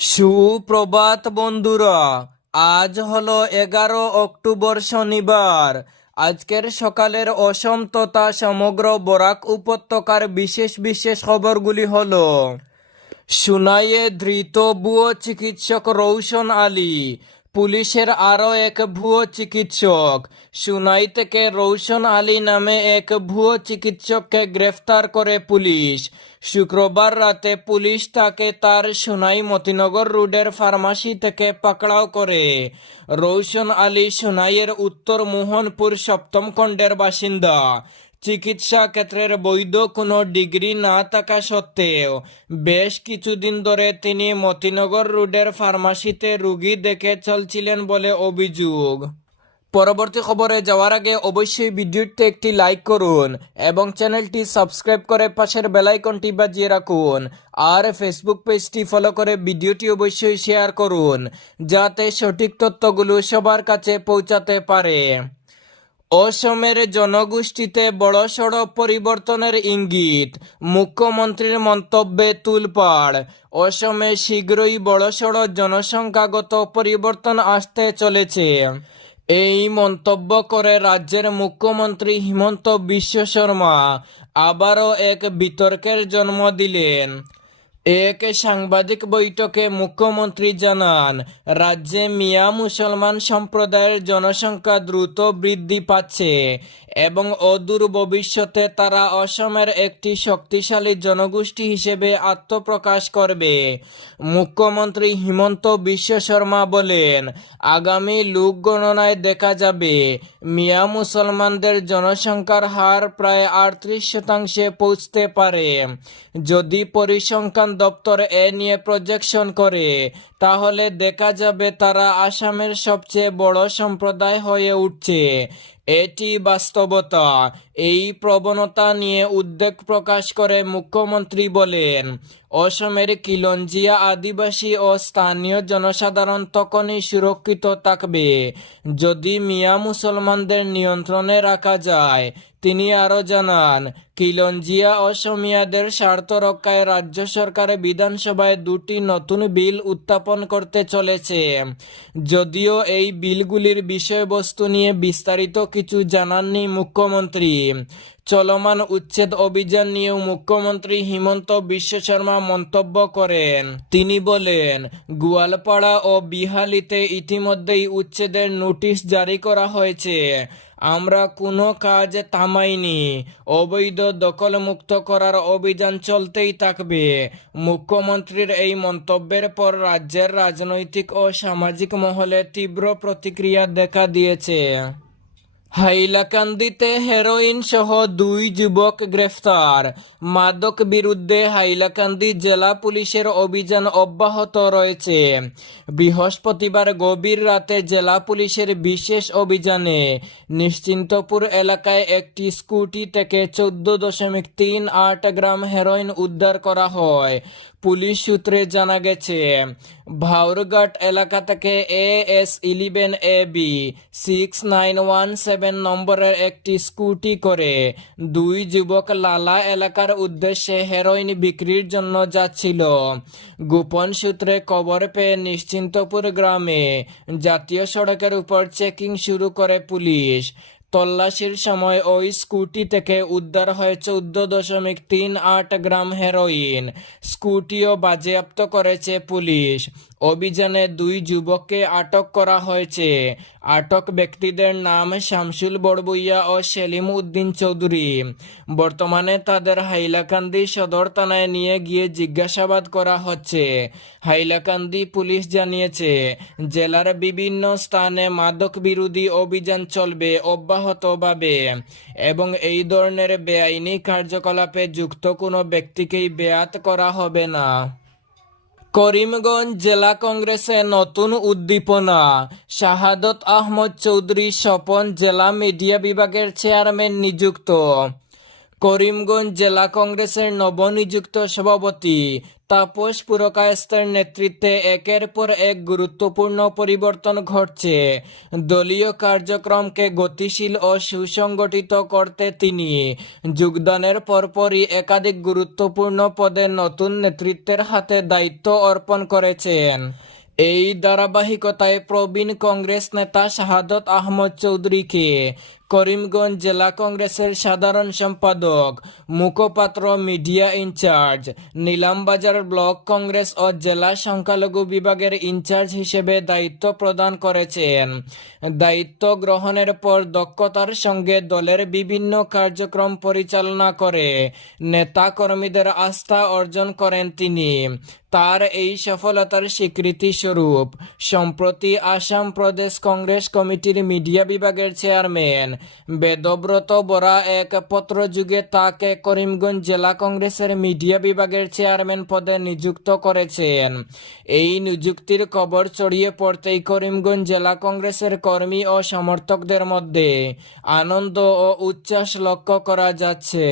সুপ্রভাত বন্ধুরা, আজ হলো এগারো অক্টোবর শনিবার। আজকের সকালের অসম তথা সমগ্র বরাক উপত্যকার বিশেষ বিশেষ খবরগুলি হল, সুনাইয়ে ধৃত বুয়ো চিকিৎসক রৌশন আলী পুলিশের আরও এক ভুয়ো চিকিৎসক। সুনাই থেকে রৌশন আলী নামে এক ভুয়ো চিকিৎসককে গ্রেফতার করে পুলিশ। শুক্রবার রাতে পুলিশ তাকে তার সুনাই মতিনগর রোডের ফার্মাসি থেকে পাকড়াও করে। রৌশন আলী সুনাইয়ের উত্তর মোহনপুর সপ্তম খণ্ডের বাসিন্দা। চিকিৎসা ক্ষেত্রের বৈধ কোনো ডিগ্রি না থাকা সত্ত্বেও বেশ কিছুদিন ধরে তিনি মতিনগর রোডের ফার্মাসিতে রুগী দেখে চলছিলেন বলে অভিযোগ। পরবর্তী খবরে যাওয়ার আগে অবশ্যই ভিডিওতে একটি লাইক করুন এবং চ্যানেলটি সাবস্ক্রাইব করে পাশের বেলাইকনটি বাজিয়ে রাখুন। আর ফেসবুক পেজটি ফলো করে ভিডিওটি অবশ্যই শেয়ার করুন, যাতে সঠিক তথ্যগুলো সবার কাছে পৌঁছাতে পারে। অসমের জনগোষ্ঠীতে বড়সড় পরিবর্তনের ইঙ্গিত, মুখ্যমন্ত্রীর মন্তব্যে তুলপাড় অসমে শীঘ্রই বড়সড় জনসংখ্যাগত পরিবর্তন আসতে চলেছে। এই মন্তব্য করে রাজ্যের মুখ্যমন্ত্রী হিমন্ত বিশ্ব শর্মা আবারও এক বিতর্কের জন্ম দিলেন। এক সাংবাদিক বৈঠকে মুখ্যমন্ত্রী জানান, রাজ্যে মিয়া মুসলমান সম্প্রদায়ের জনসংখ্যা দ্রুত বৃদ্ধি পাচ্ছে এবং অদূর ভবিষ্যতে তারা অসমের একটি শক্তিশালী জনগোষ্ঠী হিসেবে আত্মপ্রকাশ করবে। মুখ্যমন্ত্রী হিমন্ত বিশ্ব শর্মা বলেন, আগামী লোক গণনায় দেখা যাবে, মিয়া মুসলমানদের জনসংখ্যার হার প্রায় আটত্রিশ শতাংশে পৌঁছতে পারে। যদি পরিসংখ্যান দপ্তর এ নিয়ে প্রজেকশন করে। তাহলে দেখা যাবে তারা আসামের সবচেয়ে বড় সম্প্রদায় হয়ে উঠছে। এটি বাস্তবতা। এই প্রবণতা নিয়ে উদ্বেগ প্রকাশ করে মুখ্যমন্ত্রী বলেন, অসমের কিলঞ্জিয়া আদিবাসী ও স্থানীয় জনসাধারণ তখনই সুরক্ষিত থাকবে। যদি মিয়া মুসলমানদের নিয়ন্ত্রণে রাখা যায়, তিনি আরও জানান, কিলঞ্জিয়া অসমিয়াদের স্বার্থ রক্ষায় রাজ্য সরকার বিধানসভায় দুটি নতুন বিল উত্থাপন করতে চলেছে। যদিও এই বিলগুলির বিষয়বস্তু নিয়ে বিস্তারিত কিছু জানাননি মুখ্যমন্ত্রী। চলমান উচ্ছেদ অভিযান নিয়েও মুখ্যমন্ত্রী হিমন্ত বিশ্ব শর্মা মন্তব্য করেন। তিনি বলেন, গোয়ালপাড়া ও বিহালিতে ইতিমধ্যেই উচ্ছেদের নোটিশ জারি করা হয়েছে। আমরা কোনো কাজ থামাইনি। অবৈধ দখলমুক্ত করার অভিযান চলতেই থাকবে। মুখ্যমন্ত্রীর এই মন্তব্যের পর রাজ্যের রাজনৈতিক ও সামাজিক মহলে তীব্র প্রতিক্রিয়া দেখা দিয়েছে। হাইলাকান্দিতে হেরোইন সহ দুই যুবক গ্রেফতার। মাদক বিরুদ্ধে হাইলাকান্দি জেলা পুলিশের অভিযান অব্যাহত রয়েছে। বৃহস্পতিবার গভীর রাতে জেলা পুলিশের বিশেষ অভিযানে নিশ্চিন্তপুর এলাকায় একটি স্কুটি থেকে চোদ্দ দশমিক তিন আট গ্রাম হেরোইন উদ্ধার করা হয়। পুলিশ সূত্রে জানা গেছে ভাউরঘাট এলাকা থেকে A S eleven A B, six nine one seven নম্বরের একটি স্কুটি করে দুই যুবক লালা এলাকার উদ্দেশ্যে হেরোইন বিক্রির জন্য যাচ্ছিল। গোপন সূত্রে খবর পেয়ে নিশ্চিন্তপুর গ্রামে জাতীয় সড়কের উপর চেকিং শুরু করে পুলিশ। তল্লাশির সময় ওই স্কুটি থেকে উদ্ধার হয় চৌদ্দ দশমিক তিন আট গ্রাম হেরোইন স্কুটিও বাজেয়াপ্ত করেছে পুলিশ। অভিযানে দুই যুবককে আটক করা হয়েছে। আটক ব্যক্তিদের নাম শামসুল বড়বুইয়া ও সেলিম উদ্দিন চৌধুরী। বর্তমানে তাদের হাইলাকান্দি সদর থানায় নিয়ে গিয়ে জিজ্ঞাসাবাদ করা হচ্ছে। হাইলাকান্দি পুলিশ জানিয়েছে, জেলার বিভিন্ন স্থানে মাদক বিরোধী অভিযান চলবে অব্যাহতভাবে এবং এই ধরনের বেআইনি কার্যকলাপে যুক্ত কোনো ব্যক্তিকেই বেয়াত করা হবে না। করিমগঞ্জ জেলা কংগ্রেসে নতুন উদ্দীপনা। শাহাদত আহমদ চৌধুরী স্বপন জেলা মিডিয়া বিভাগের চেয়ারম্যান নিযুক্ত। করিমগঞ্জ জেলা কংগ্রেসের নবনিযুক্ত সভাপতি তাপস পুরকায়স্তের নেতৃত্বে একের পর এক গুরুত্বপূর্ণ পরিবর্তন ঘটছে। দলীয় কার্যক্রমকে গতিশীল ও সুসংগঠিত করতে তিনি যোগদানের পরপরই একাধিক গুরুত্বপূর্ণ পদে নতুন নেতৃত্বের হাতে দায়িত্ব অর্পণ করেছেন। এই ধারাবাহিকতায় প্রবীণ কংগ্রেস নেতা শাহাদত আহমদ চৌধুরীকে করিমগঞ্জ জেলা কংগ্রেসের সাধারণ সম্পাদক, মুখপাত্র, media incharge, Nilambazar block Congress ও জেলা সংখ্যালঘু বিভাগের ইনচার্জ হিসেবে দায়িত্ব প্রদান করেছেন। দায়িত্ব গ্রহণের পর দক্ষতার সঙ্গে দলের বিভিন্ন কার্যক্রম পরিচালনা করে নেতা কর্মীদের আস্থা অর্জন করেন তিনি। তার এই সফলতার স্বীকৃতি স্বরূপ সম্প্রতি আসাম প্রদেশ কংগ্রেস কমিটির মিডিয়া বিভাগের চেয়ারম্যান বেদব্রত বরা এক পত্রযুগে তাকে করিমগঞ্জ জেলা কংগ্রেসের মিডিয়া বিভাগের চেয়ারম্যান পদে নিযুক্ত করেছেন। এই নিযুক্তির খবর ছড়িয়ে পড়তেই করিমগঞ্জ জেলা কংগ্রেসের কর্মী ও সমর্থকদের মধ্যে আনন্দ ও উচ্ছ্বাস লক্ষ্য করা যাচ্ছে।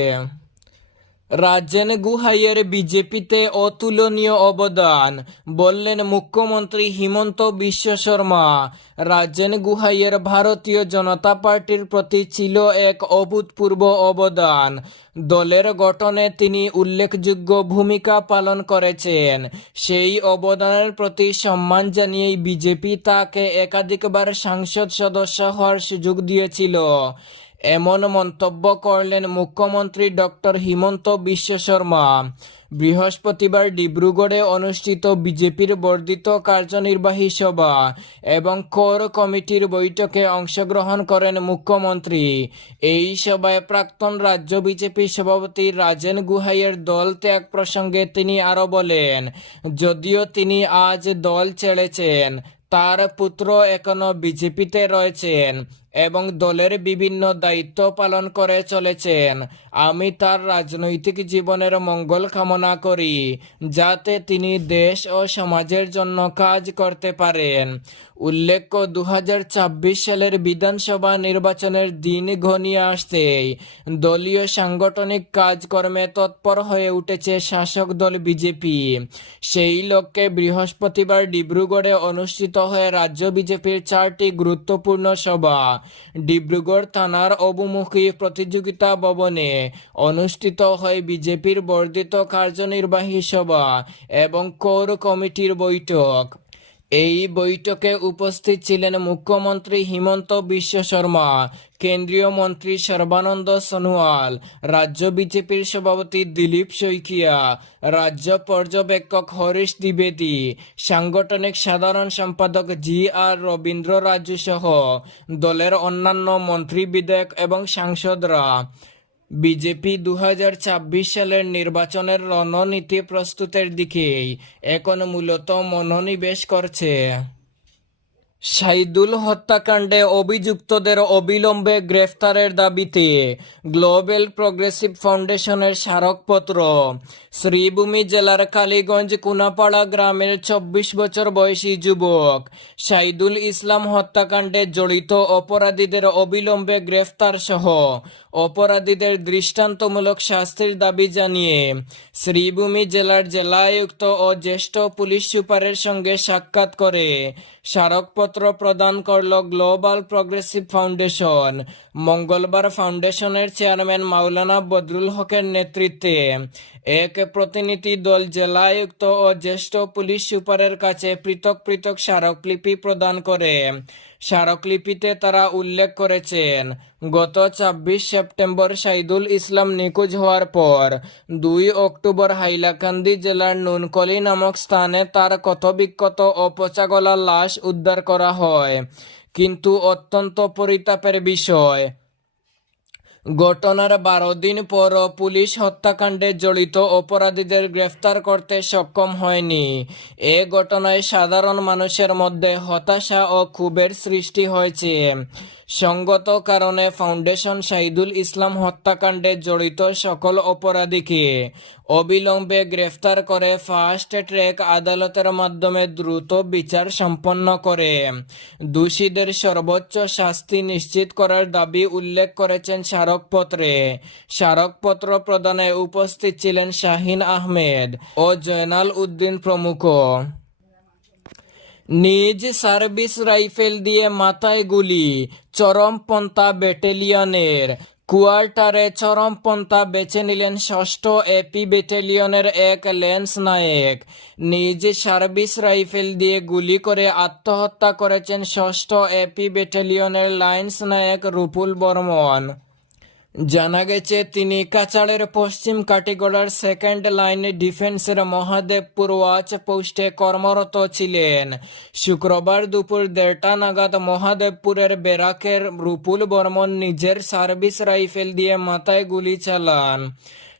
রাজেন গুহাইয়ের বিজেপিতে অতুলনীয় অবদান, বললেন মুখ্যমন্ত্রী হিমন্ত বিশ্ব শর্মা। রাজেন গুহাইয়ের ভারতীয় জনতা পার্টির প্রতি ছিল এক অভূতপূর্ব অবদান। দলের গঠনে তিনি উল্লেখযোগ্য ভূমিকা পালন করেছেন। সেই অবদানের প্রতি সম্মান জানিয়েই বিজেপি তাকে একাধিকবার সাংসদ সদস্য হওয়ার সুযোগ দিয়েছিল। এমন মন্তব্য করলেন মুখ্যমন্ত্রী ডক্টর হিমন্ত বিশ্ব শর্মা। বৃহস্পতিবার ডিব্রুগড়ে অনুষ্ঠিত বিজেপির বর্ধিত কার্যনির্বাহী সভা এবং কোর কমিটির বৈঠকে অংশগ্রহণ করেন মুখ্যমন্ত্রী। এই সভায় প্রাক্তন রাজ্য বিজেপি সভাপতি রাজেন গুহাইয়ের দল ত্যাগ প্রসঙ্গে তিনি আরও বলেন, যদিও তিনি আজ দল ছেড়েছেন, তার পুত্র এখনও বিজেপিতে রয়েছেন। এবং দলের বিভিন্ন দায়িত্ব পালন করে চলেছেন। আমি তার রাজনৈতিক জীবনের মঙ্গল কামনা করি, যাতে তিনি দেশ ও সমাজের জন্য কাজ করতে পারেন। উল্লেখ্য দু হাজার ছাব্বিশ সালের বিধানসভা নির্বাচনের দিন ঘনিয়ে আসতেই দলীয় সাংগঠনিক কাজকর্মে তৎপর হয়ে উঠেছে শাসক দল বিজেপি। সেই লক্ষ্যে বৃহস্পতিবার ডিব্রুগড়ে অনুষ্ঠিত হয়ে রাজ্য বিজেপির চারটি গুরুত্বপূর্ণ সভা। ডিব্রুগড় থানার অবমুখী প্রতিযোগিতা ভবনে অনুষ্ঠিত হয় বিজেপির বর্ধিত কার্যনির্বাহী সভা এবং কোর কমিটির বৈঠক। এই বৈঠকে উপস্থিত ছিলেন মুখ্যমন্ত্রী হিমন্ত বিশ্ব শর্মা, কেন্দ্রীয় মন্ত্রী সর্বানন্দ সোনোয়াল, রাজ্য বিজেপির সভাপতি দিলীপ শইকিয়া, রাজ্য পর্যবেক্ষক হরিশ দ্বিবেদী, সাংগঠনিক সাধারণ সম্পাদক জি আর রবীন্দ্র রাজু সহ দলের অন্যান্য মন্ত্রী বিধায়ক এবং সাংসদরা। বিজেপি দু হাজার ছাব্বিশ সালের নির্বাচনের রণনীতি প্রস্তুতের দিকেই এখন মূলত মনোনিবেশ করছে। সাইদুল হত্যাকাণ্ডে অভিযুক্তদের অবিলম্বে গ্রেফতারের দাবিতে গ্লোবাল প্রগ্রেসিভ ফাউন্ডেশনের স্মারকপত্র। শ্রীভূমি জেলার কালীগঞ্জ কুনাপাড়া গ্রামের চব্বিশ বছর বয়সী যুবক সাইদুল ইসলাম হত্যাকাণ্ডে জড়িত অপরাধীদের অবিলম্বে গ্রেফতার সহ অপরাধীদের দৃষ্টান্তমূলক শাস্তির দাবি জানিয়ে শ্রীভূমি জেলার জেলায়ুক্ত ও জ্যেষ্ঠ পুলিশ সুপারের সঙ্গে সাক্ষাৎ করে স্মারকপত্র প্রদান করল গ্লোবাল প্রগ্রেসিভ ফাউন্ডেশন মঙ্গলবার ফাউন্ডেশনের চেয়ারম্যান মাওলানা বদরুল হকের নেতৃত্বে এক প্রতিনিধি দল জেলায়ুক্ত ও জ্যেষ্ঠ পুলিশ সুপারের কাছে পৃথক পৃথক স্মারকলিপি প্রদান করে। স্মারকলিপিতে তারা উল্লেখ করেছেন, গত ছাব্বিশ সেপ্টেম্বর সাইদুল ইসলাম নিখোঁজ হওয়ার পর দুই অক্টোবর হাইলাকান্দি জেলার নুনকলি নামক স্থানে তার ক্ষতবিক্ষত ও পচাগলা লাশ উদ্ধার করা হয়। কিন্তু অত্যন্ত পরিতাপের বিষয় ঘটনার বারো দিন পর পুলিশ হত্যাকাণ্ডে জড়িত অপরাধীদের গ্রেফতার করতে সক্ষম হয়নি। এ ঘটনায় সাধারণ মানুষের মধ্যে হতাশা ও ক্ষোভের সৃষ্টি হয়েছে। সঙ্গত কারণে ফাউন্ডেশন শাহিদুল ইসলাম হত্যাকাণ্ডে জড়িত সকল অপরাধীকে অবিলম্বে গ্রেফতার করে ফাস্ট ট্র্যাক আদালতের মাধ্যমে দ্রুত বিচার সম্পন্ন করে। দোষীদের সর্বোচ্চ শাস্তি নিশ্চিত করার দাবি উল্লেখ করেছেন স্মারক স্মারকপত্রে। স্মারকপত্র প্রদানে উপস্থিত ছিলেন শাহিন আহমেদ ও জয়নাল উদ্দিন প্রমুখ। নিজ সার্ভিস রাইফেল দিয়ে মাথায় গুলি, চরমপন্থা ব্যাটালিয়নের কোয়ার্টারে চরমপন্থা বেছে নিলেন ষষ্ঠ এপি ব্যাটালিয়নের এক লেন্স নায়েক। নিজ সার্ভিস রাইফেল দিয়ে গুলি করে আত্মহত্যা করেছেন ষষ্ঠ এপি ব্যাটালিয়নের লাইন্স নায়ক রুপুল বর্মন। জানা গেছে, তিনি কাছাড়ের পশ্চিম কাটিগড়ার সেকেন্ড লাইন ডিফেন্সের মহাদেবপুর ওয়াচ পোস্টে কর্মরত ছিলেন। শুক্রবার দুপুর দেড়টা নাগাদ মহাদেবপুরের বেরাকের রুপুল বর্মন নিজের সার্ভিস রাইফেল দিয়ে মাথায় গুলি চালান।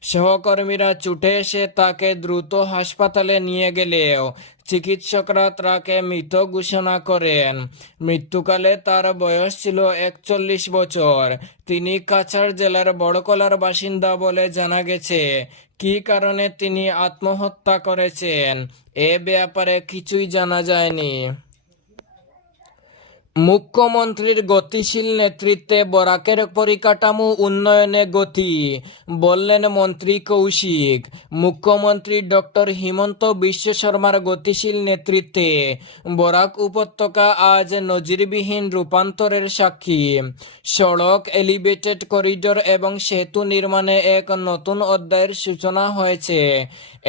সহকর্মীরা ছুটে এসে তাকে দ্রুত হাসপাতালে নিয়ে গেলেও চিকিৎসকরা তাকে মৃত ঘোষণা করেন। মৃত্যুকালে তার বয়স ছিল একচল্লিশ বছর। তিনি কাছাড় জেলার বড়কলার বাসিন্দা বলে জানা গেছে। কী কারণে তিনি আত্মহত্যা করেছেন? এ ব্যাপারে কিছুই জানা যায়নি। মুখ্যমন্ত্রীর গতিশীল নেতৃত্বে বরাকের পরিকাঠামো উন্নয়নে গতি, বললেন মন্ত্রী কৌশিক। মুখ্যমন্ত্রী ডক্টর হিমন্ত বিশ্ব শর্মার গতিশীল নেতৃত্বে বরাক উপত্যকা আজ নজিরবিহীন রূপান্তরের সাক্ষী। সড়ক, এলিভেটেড করিডোর এবং সেতু নির্মাণে এক নতুন অধ্যায়ের সূচনা হয়েছে।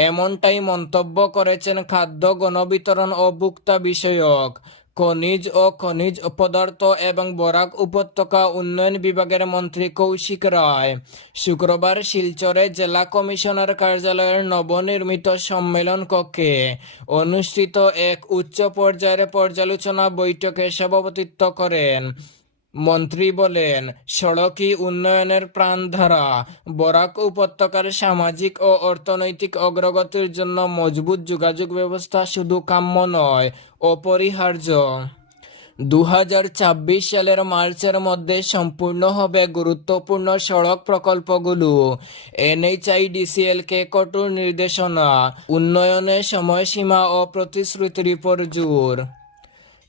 এমনটাই মন্তব্য করেছেন খাদ্য গণবিতরণ ও ভোক্তা বিষয়ক। খনিজ ও খনিজ পদার্থ এবং বরাক উপত্যকা উন্নয়ন বিভাগের মন্ত্রী কৌশিক রায় শুক্রবার শিলচরে জেলা কমিশনার কার্যালয়ের নবনির্মিত সম্মেলন কক্ষে অনুষ্ঠিত এক উচ্চ পর্যায়ের পর্যালোচনা বৈঠকে সভাপতিত্ব করেন মন্ত্রী বলেন সড়কই উন্নয়নের প্রাণধারা বরাক উপত্যকার সামাজিক ও অর্থনৈতিক অগ্রগতির জন্য মজবুত যোগাযোগ ব্যবস্থা শুধু কাম্য নয়, অপরিহার্য। দু হাজার ছাব্বিশ সালের মার্চের মধ্যে সম্পূর্ণ হবে গুরুত্বপূর্ণ সড়ক প্রকল্পগুলো। এনএইচআইডিসিএলকে কঠোর নির্দেশনা, উন্নয়নে সময়সীমা ও প্রতিশ্রুতির উপর জোর।